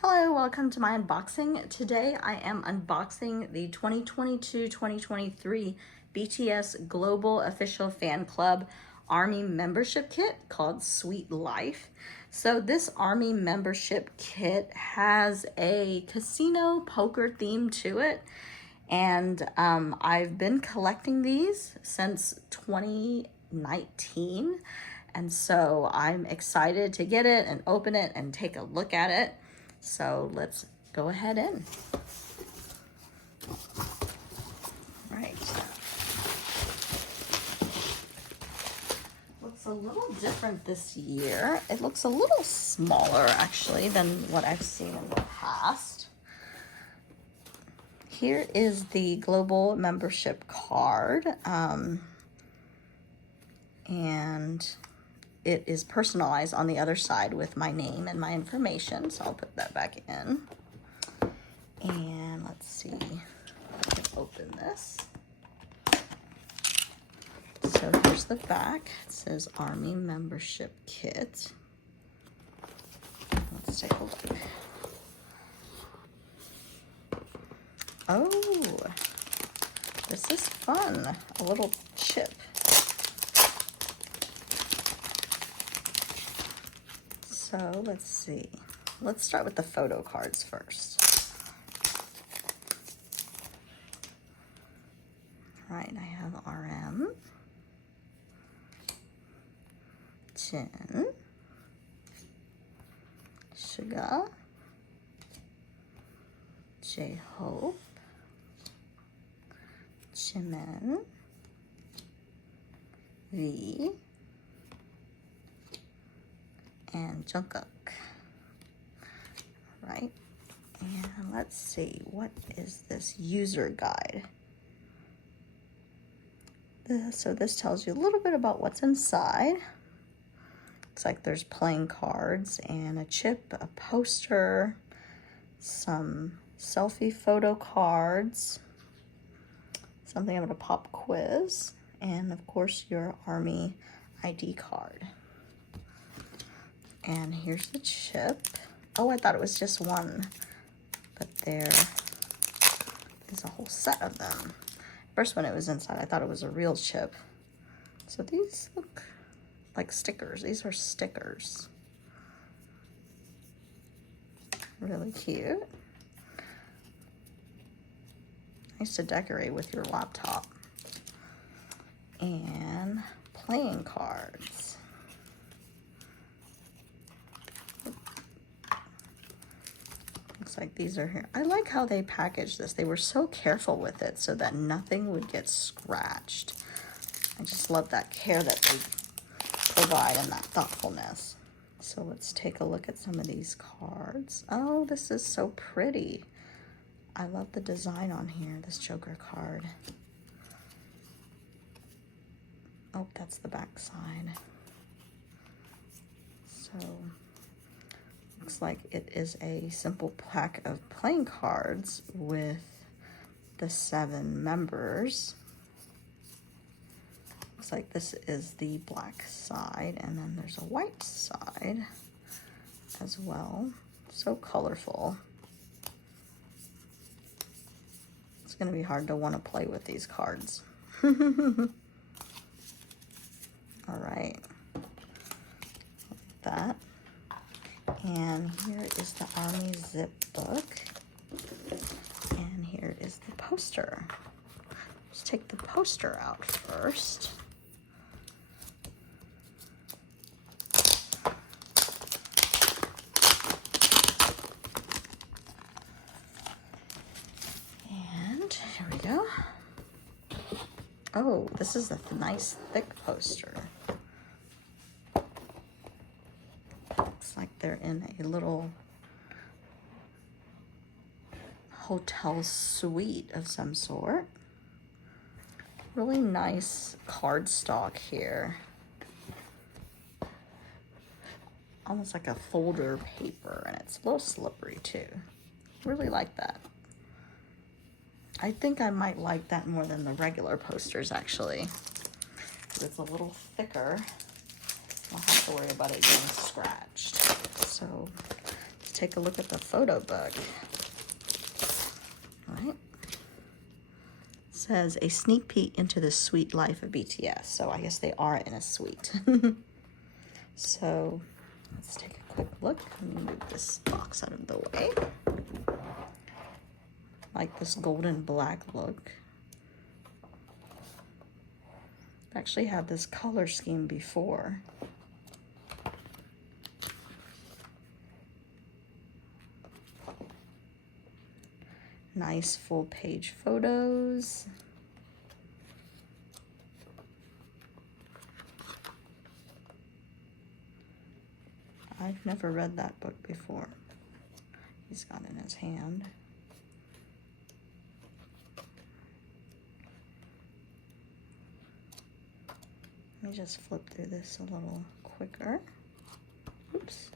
Hello, welcome to my unboxing. Today I am unboxing the 2022-2023 BTS Global Official Fan Club Army Membership Kit called Sweet Life. So this Army Membership Kit has a casino poker theme to it. And I've been collecting these since 2019. And so I'm excited to get it and open it and take a look at it. So let's go ahead in. All right. Looks a little different this year. It looks a little smaller actually than what I've seen in the past. Here is the global membership card. And it is personalized on the other side with my name and my information. So I'll put that back in. And let's see, I can open this. So here's the back. It says Army Membership Kit. Let's take a look. Oh, this is fun. A little chip. So let's see. Let's start with the photo cards first. All right, I have RM, Jin, Suga, J-Hope, Jimin, V, and Jungkook. Right, and let's see, what is this user guide? So this tells you a little bit about what's inside. Looks like there's playing cards and a chip, a poster, some selfie photo cards, something about a pop quiz, and of course your Army ID card. And here's the chip. Oh, I thought it was just one, but there is a whole set of them. First, when it was inside, I thought it was a real chip. So these look like stickers. These are stickers. Really cute. Nice to decorate with your laptop. And playing cards. Looks like these are here. I like how they packaged this. They were so careful with it so that nothing would get scratched. I just love that care that they provide and that thoughtfulness. So let's take a look at some of these cards. Oh, this is so pretty. I love the design on here, this Joker card. Oh, that's the back side. So looks like it is a simple pack of playing cards with the 7 members. Looks like this is the black side, and then there's a white side as well. So colorful. It's going to be hard to want to play with these cards. All right. Like that. And here is the Army zip book. And here is the poster. Let's take the poster out first. And here we go. Oh, this is a nice thick poster. Like they're in a little hotel suite of some sort. Really nice cardstock here. Almost like a folder paper, and it's a little slippery too. Really like that. I think I might like that more than the regular posters actually, because it's a little thicker. I'll have to worry about it getting scratched. So let's take a look at the photo book. All right. It says a sneak peek into the sweet life of BTS. So I guess they are in a suite. So let's take a quick look. Let me move this box out of the way. Like this golden black look. I've actually had this color scheme before. Nice full page photos. I've never read that book before. He's got it in his hand. Let me just flip through this a little quicker. Oops.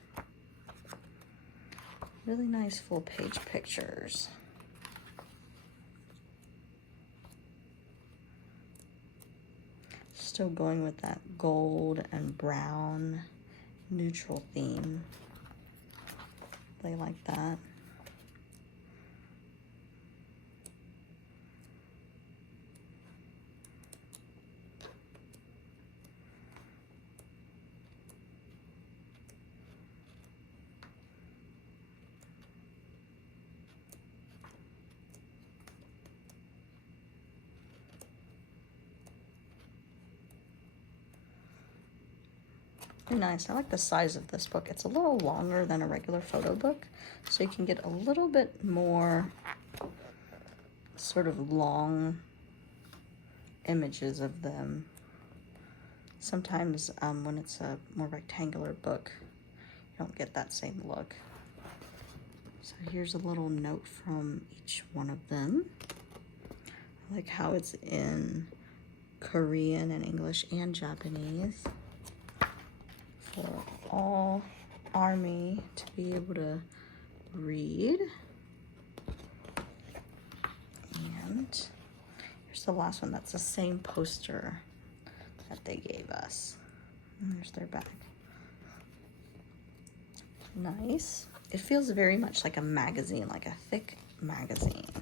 Really nice full page pictures. Still going with that gold and brown neutral theme. They like that. Nice. I like the size of this book. It's a little longer than a regular photo book, so you can get a little bit more sort of long images of them. Sometimes when it's a more rectangular book, you don't get that same look. So here's a little note from each one of them. I like how it's in Korean and English and Japanese. For all ARMY to be able to read. And here's the last one. That's the same poster that they gave us. And there's their bag. Nice. It feels very much like a magazine, like a thick magazine.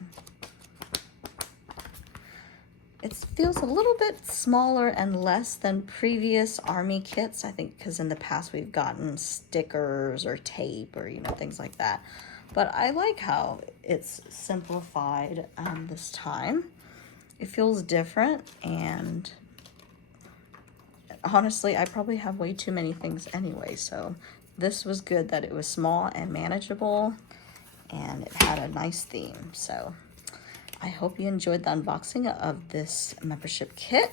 It feels a little bit smaller and less than previous ARMY kits, I think, because in the past we've gotten stickers or tape or, you know, things like that. But I like how it's simplified this time. It feels different, and honestly, I probably have way too many things anyway, so this was good that it was small and manageable, and it had a nice theme. So I hope you enjoyed the unboxing of this membership kit,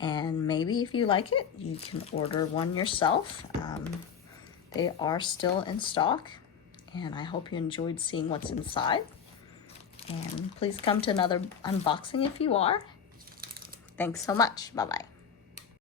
and maybe if you like it, you can order one yourself. They are still in stock, and I hope you enjoyed seeing what's inside. And please come to another unboxing if you are. Thanks so much. Bye-bye.